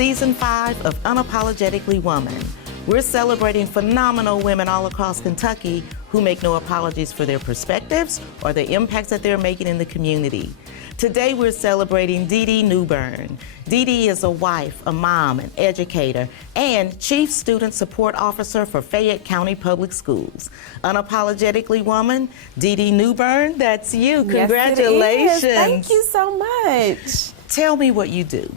Season 5 of Unapologetically Woman. We're celebrating phenomenal women all across Kentucky who make no apologies for their perspectives or the impacts that they're making in the community. Today we're celebrating Dedeeh Newbern. Dedeeh is a wife, a mom, an educator, and Chief Student Support Officer for Fayette County Public Schools. Unapologetically Woman, Dedeeh Newbern, that's you. Congratulations. Yes, it is. Thank you so much. Tell me what you do.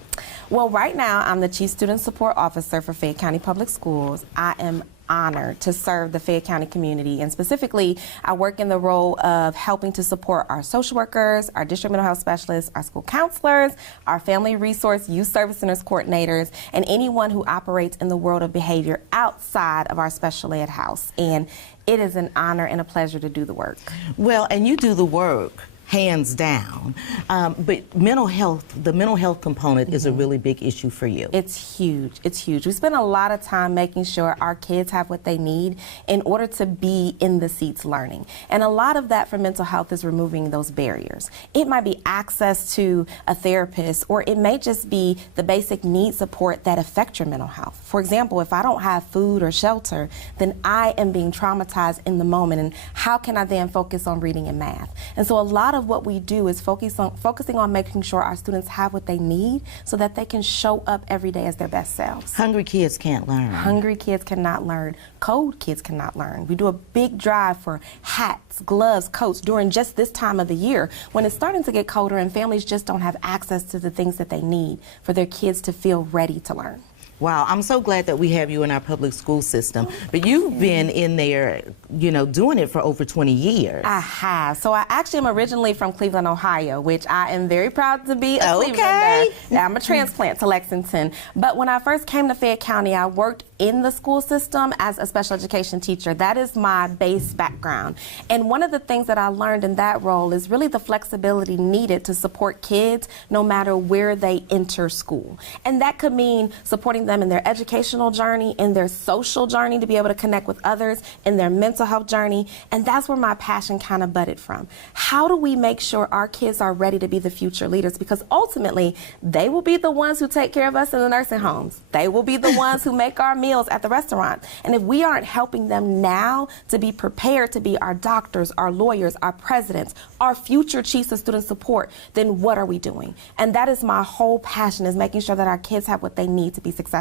Well, right now I'm the Chief Student Support Officer for Fayette County Public Schools. I am honored to serve the Fayette County community, and specifically I work in the role of helping to support our social workers, our district mental health specialists, our school counselors, our family resource youth service centers coordinators, and anyone who operates in the world of behavior outside of our special ed house. And it is an honor and a pleasure to do the work. Well, and you do the work hands down, but the mental health component is a really big issue for you. It's huge. It's huge. We spend a lot of time making sure our kids have what they need in order to be in the seats learning. And a lot of that for mental health is removing those barriers. It might be access to a therapist, or it may just be the basic need support that affect your mental health. For example, if I don't have food or shelter, then I am being traumatized in the moment, and how can I then focus on reading and math? And so a lot of what we do is focusing on making sure our students have what they need so that they can show up every day as their best selves. Hungry kids can't learn. Hungry kids cannot learn. Cold kids cannot learn. We do a big drive for hats, gloves, coats during just this time of the year when it's starting to get colder and families just don't have access to the things that they need for their kids to feel ready to learn. Wow, I'm so glad that we have you in our public school system. But you've been in there, you know, doing it for over 20 years. I have. So I actually am originally from Cleveland, Ohio, which I am very proud to be a Clevelander. Yeah, I'm a transplant to Lexington. But when I first came to Fayette County, I worked in the school system as a special education teacher. That is my base background. And one of the things that I learned in that role is really the flexibility needed to support kids no matter where they enter school. And that could mean supporting them in their educational journey, in their social journey to be able to connect with others, in their mental health journey. And that's where my passion kind of budded from. How do we make sure our kids are ready to be the future leaders? Because ultimately, they will be the ones who take care of us in the nursing homes. They will be the ones who make our meals at the restaurant. And if we aren't helping them now to be prepared to be our doctors, our lawyers, our presidents, our future chiefs of student support, then what are we doing? And that is my whole passion, is making sure that our kids have what they need to be successful.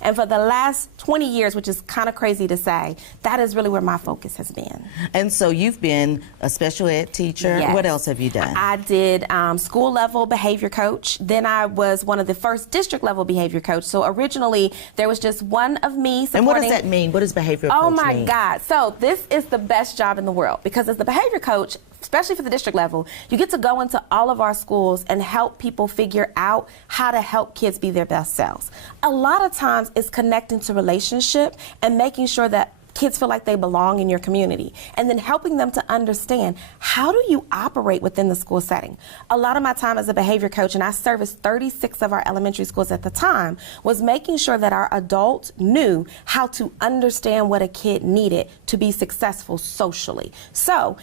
And for the last 20 years, which is kind of crazy to say, that is really where my focus has been. And so you've been a special ed teacher. Yes. What else have you done? I did school level behavior coach. Then I was one of the first district level behavior coach. So originally there was just one of me supporting. And what does that mean? What does behavior coach mean? Oh my God. So this is the best job in the world, because as the behavior coach, especially for the district level, you get to go into all of our schools and help people figure out how to help kids be their best selves. A lot of times it's connecting to relationship and making sure that kids feel like they belong in your community, and then helping them to understand, how do you operate within the school setting? A lot of my time as a behavior coach, and I serviced 36 of our elementary schools at the time, was making sure that our adults knew how to understand what a kid needed to be successful socially. So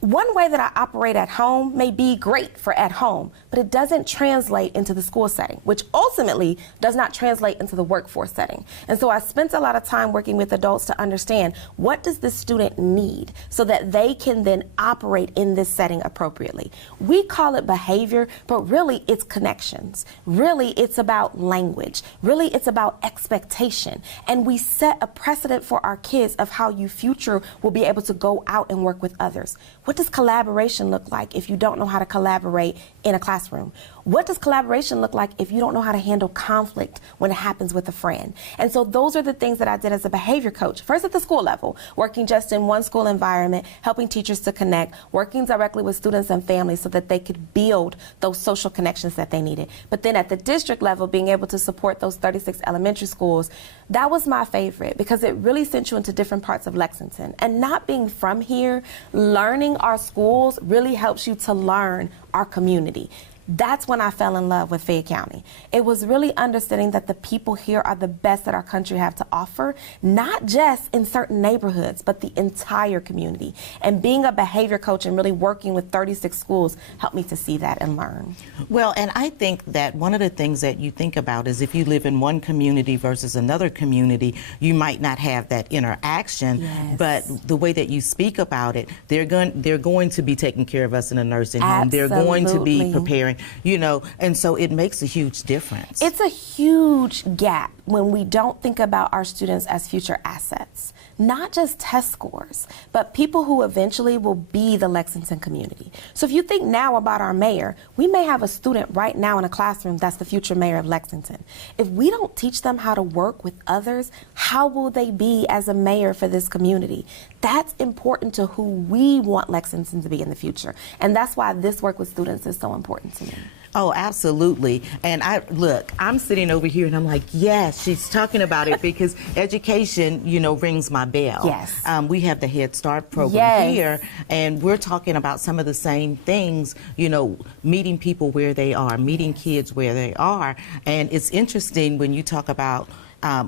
one way that I operate at home may be great for at home, but it doesn't translate into the school setting, which ultimately does not translate into the workforce setting. And so I spent a lot of time working with adults to understand, what does the student need so that they can then operate in this setting appropriately. We call it behavior, but really it's connections. Really it's about language. Really it's about expectation. And we set a precedent for our kids of how you future will be able to go out and work with others. What does collaboration look like if you don't know how to collaborate in a classroom? What does collaboration look like if you don't know how to handle conflict when it happens with a friend? And so those are the things that I did as a behavior coach. First at the school level, working just in one school environment, helping teachers to connect, working directly with students and families so that they could build those social connections that they needed. But then at the district level, being able to support those 36 elementary schools, that was my favorite, because it really sent you into different parts of Lexington. And not being from here, learning our schools really helps you to learn our community. That's when I fell in love with Fayette County. It was really understanding that the people here are the best that our country have to offer, not just in certain neighborhoods, but the entire community. And being a behavior coach and really working with 36 schools helped me to see that and learn. Well, and I think that one of the things that you think about is if you live in one community versus another community, you might not have that interaction, Yes. but the way that you speak about it, they're going to be taking care of us in a nursing home. They're going to be Absolutely. preparing, you know, and so it makes a huge difference. It's a huge gap when we don't think about our students as future assets. Not just test scores, but people who eventually will be the Lexington community. So if you think now about our mayor, we may have a student right now in a classroom that's the future mayor of Lexington. If we don't teach them how to work with others, how will they be as a mayor for this community? That's important to who we want Lexington to be in the future. And that's why this work with students is so important to me. Oh, absolutely. And I'm sitting over here and I'm like, yes, she's talking about it because education, you know, rings my bell. Yes. We have the Head Start program Yes. here, and we're talking about some of the same things, you know, meeting people where they are, meeting kids where they are. And it's interesting when you talk about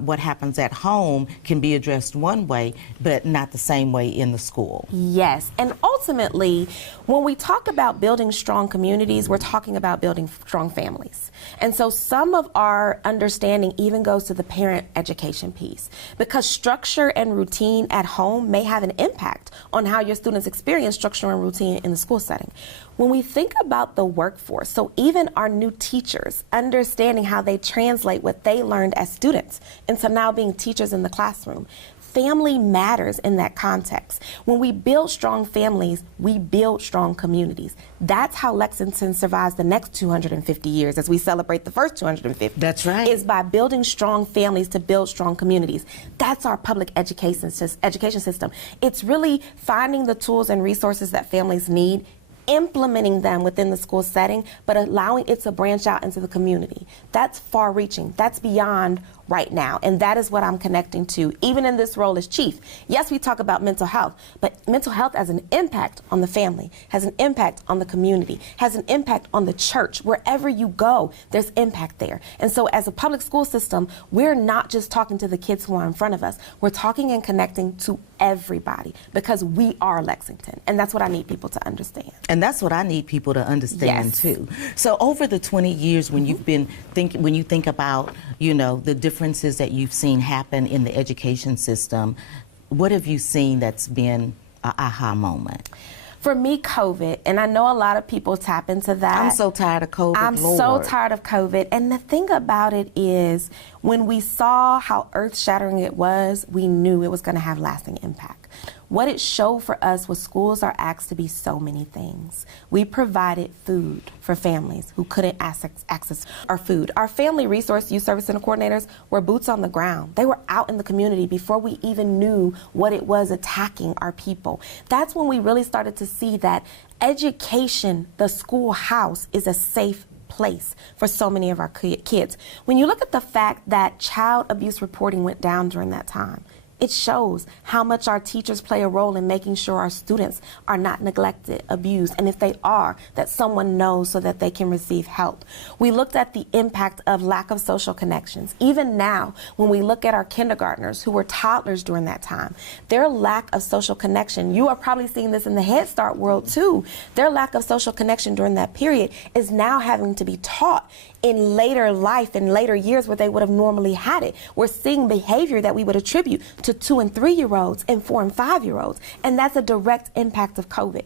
what happens at home can be addressed one way, but not the same way in the school. Yes, and ultimately, when we talk about building strong communities, we're talking about building strong families. And so some of our understanding even goes to the parent education piece, because structure and routine at home may have an impact on how your students experience structure and routine in the school setting. When we think about the workforce, so even our new teachers, understanding how they translate what they learned as students into now being teachers in the classroom, family matters in that context. When we build strong families, we build strong communities. That's how Lexington survives the next 250 years as we celebrate the first 250. That's right. Is by building strong families to build strong communities. That's our public education system. It's really finding the tools and resources that families need, implementing them within the school setting, but allowing it to branch out into the community. That's far-reaching. That's beyond right now, and that is what I'm connecting to, even in this role as chief. Yes, we talk about mental health, but mental health has an impact on the family, has an impact on the community, has an impact on the church. Wherever you go, there's impact there. And so as a public school system, we're not just talking to the kids who are in front of us. We're talking and connecting to everybody, because we are Lexington, and that's what I need people to understand. And that's what I need people to understand Yes. too. So over the 20 years when you've been when you think about, you know, the differences that you've seen happen in the education system, what have you seen that's been an aha moment? For me, COVID, and I know a lot of people tap into that. I'm so tired of COVID, I'm Lord. so tired of COVID. And the thing about it is, when we saw how earth-shattering it was, we knew it was going to have lasting impact. What it showed for us was schools are asked to be so many things. We provided food for families who couldn't access our food. Our family resource youth service center coordinators were boots on the ground. They were out in the community before we even knew what it was attacking our people. That's when we really started to see that education, the schoolhouse, is a safe place for so many of our kids. When you look at the fact that child abuse reporting went down during that time, it shows how much our teachers play a role in making sure our students are not neglected, abused, and if they are, that someone knows so that they can receive help. We looked at the impact of lack of social connections. Even now, when we look at our kindergartners who were toddlers during that time, their lack of social connection, you are probably seeing this in the Head Start world too, their lack of social connection during that period is now having to be taught in later life, in later years where they would have normally had it. We're seeing behavior that we would attribute to 2- and 3-year-olds and 4- and 5-year-olds, and that's a direct impact of COVID.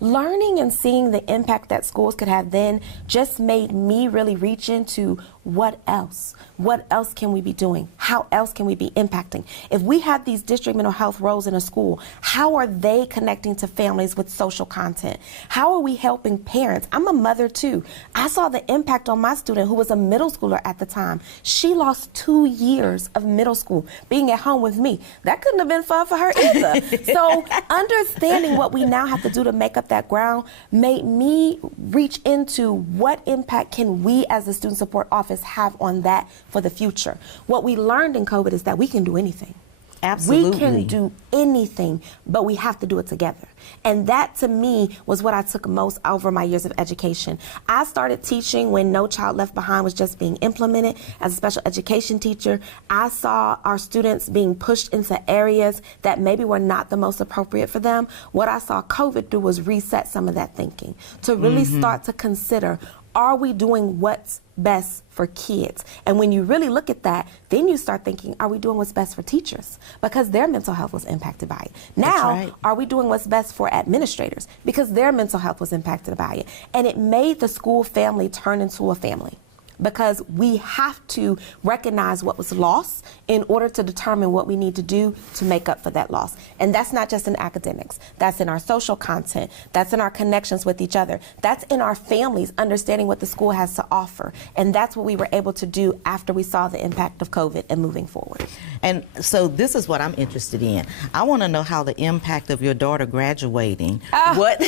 Learning and seeing the impact that schools could have then just made me really reach into what else? What else can we be doing? How else can we be impacting? If we have these district mental health roles in a school, how are they connecting to families with social content? How are we helping parents? I'm a mother too. I saw the impact on my student who was a middle schooler at the time. She lost 2 years of middle school being at home with me. That couldn't have been fun for her either. So understanding what we now have to do to make up that ground made me reach into what impact can we as the Student Support Office have on that for the future. What we learned in COVID is that we can do anything. Absolutely. We can do anything, but we have to do it together. And that, to me, was what I took most over my years of education. I started teaching when No Child Left Behind was just being implemented. As a special education teacher, I saw our students being pushed into areas that maybe were not the most appropriate for them. What I saw COVID do was reset some of that thinking, to really start to consider, are we doing what's best for kids? And when you really look at that, then you start thinking, are we doing what's best for teachers? Because their mental health was impacted by it. Now, are we doing what's best for administrators? Because their mental health was impacted by it. And it made the school family turn into a family, because we have to recognize what was lost in order to determine what we need to do to make up for that loss. And that's not just in academics. That's in our social content. That's in our connections with each other. That's in our families, understanding what the school has to offer. And that's what we were able to do after we saw the impact of COVID and moving forward. And so this is what I'm interested in. I want to know how the impact of your daughter graduating, what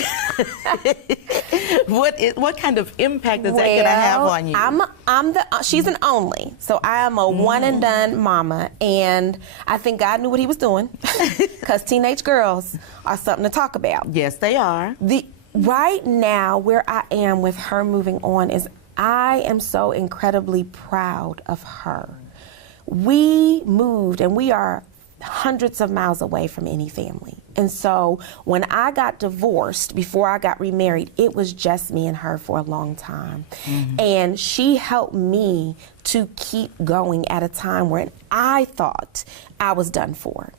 kind of impact is that going to have on you? She's an only, so I am a one and done mama, and I think God knew what he was doing, because teenage girls are something to talk about. Yes, they are. Right now, where I am with her moving on is I am so incredibly proud of her. We moved, and we are hundreds of miles away from any family. And so when I got divorced, before I got remarried, it was just me and her for a long time. And she helped me to keep going at a time when I thought I was done for.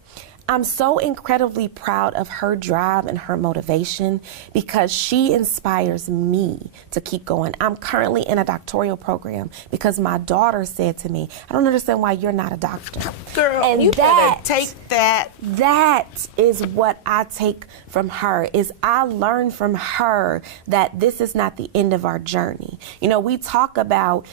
I'm so incredibly proud of her drive and her motivation, because she inspires me to keep going. I'm currently in a doctoral program because my daughter said to me, I don't understand why you're not a doctor. Girl, and you better take that. That is what I take from her, is I learned from her that this is not the end of our journey. You know, we talk about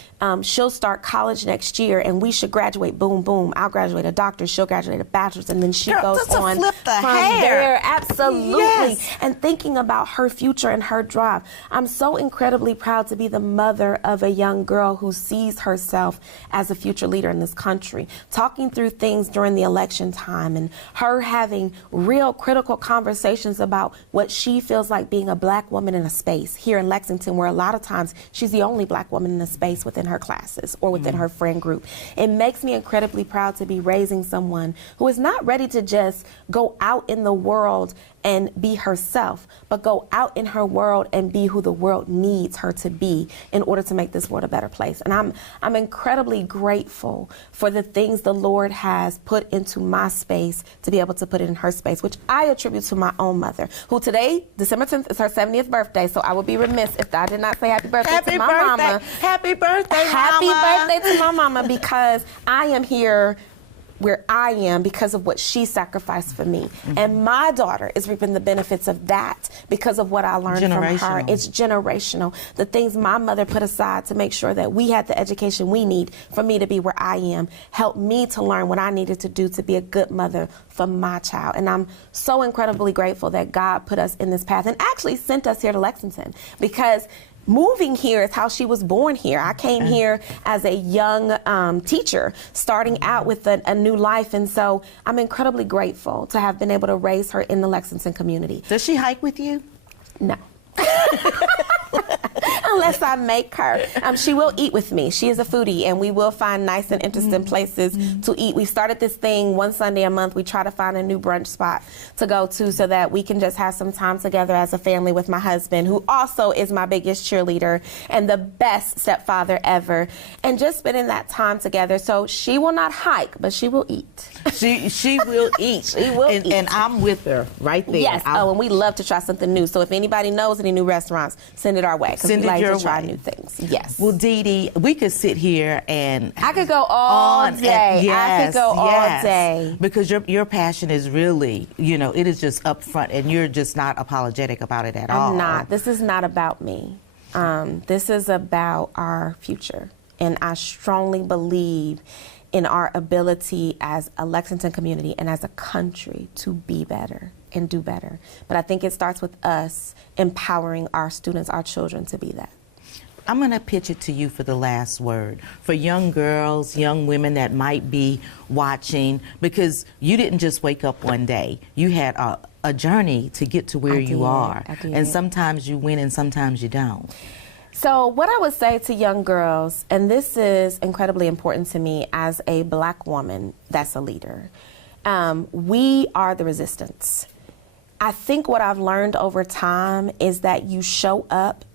she'll start college next year and we should graduate, boom, boom. I'll graduate a doctorate, she'll graduate a bachelor's, and then she goes on flip the from hair. there. Absolutely. Yes. And thinking about her future and her drive. I'm so incredibly proud to be the mother of a young girl who sees herself as a future leader in this country. Talking through things during the election time, and her having real critical conversations about what she feels like being a black woman in a space here in Lexington, where a lot of times she's the only black woman in a space within her classes or within her friend group. It makes me incredibly proud to be raising someone who is not ready to just go out in the world and be herself, but go out in her world and be who the world needs her to be in order to make this world a better place. And I'm incredibly grateful for the things the Lord has put into my space to be able to put it in her space, which I attribute to my own mother, who today, December 10th, is her 70th birthday. So I would be remiss if I did not say happy birthday to my mama. Happy birthday, happy mama. birthday to my mama, because I am here where I am because of what she sacrificed for me. And my daughter is reaping the benefits of that because of what I learned from her. It's generational. The things my mother put aside to make sure that we had the education we need for me to be where I am helped me to learn what I needed to do to be a good mother for my child. And I'm so incredibly grateful that God put us in this path and actually sent us here to Lexington, because moving here is how she was born here. I came here as a young teacher, starting out with a new life. And so I'm incredibly grateful to have been able to raise her in the Lexington community. Does she hike with you? No. Unless I make her. She will eat with me. She is a foodie, and we will find nice and interesting places to eat. We started this thing one Sunday a month. We try to find a new brunch spot to go to so that we can just have some time together as a family with my husband, who also is my biggest cheerleader and the best stepfather ever, and just spending that time together. So she will not hike, but she will eat. She will eat. She will eat. And I'm with her right there. Yes. And we love to try something new. So if anybody knows any new restaurants, send it our way, because we like to try new things. Yes. Well, Dedeeh, we could sit here and I could go all day. Yes, I could go all day. Because your passion is really, it is just upfront, and you're just not apologetic about it at all. I'm not. This is not about me. This is about our future. And I strongly believe in our ability as a Lexington community and as a country to be better and do better. But I think it starts with us empowering our students, our children, to be that. I'm going to pitch it to you for the last word. For young girls, young women that might be watching, because you didn't just wake up one day. You had a journey to get to where you are. And sometimes you win and sometimes you don't. So what I would say to young girls, and this is incredibly important to me as a Black woman that's a leader, we are the resistance. I think what I've learned over time is that you show up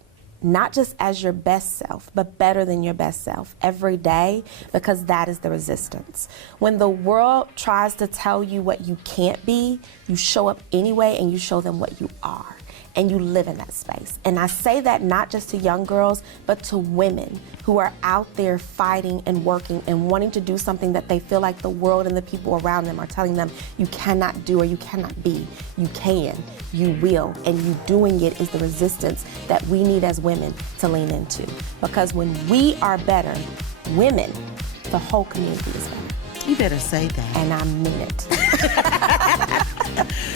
not just as your best self, but better than your best self every day, because that is the resistance. When the world tries to tell you what you can't be, you show up anyway and you show them what you are. And you live in that space. And I say that not just to young girls, but to women who are out there fighting and working and wanting to do something that they feel like the world and the people around them are telling them you cannot do or you cannot be. You can, you will, and you doing it is the resistance that we need as women to lean into. Because when we are better, women, the whole community is better. You better say that. And I mean it.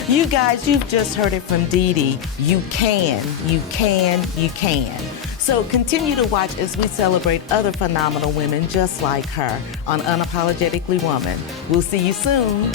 You guys, you've just heard it from Dedeeh. You can, you can, you can. So continue to watch as we celebrate other phenomenal women just like her on Unapologetically Woman. We'll see you soon.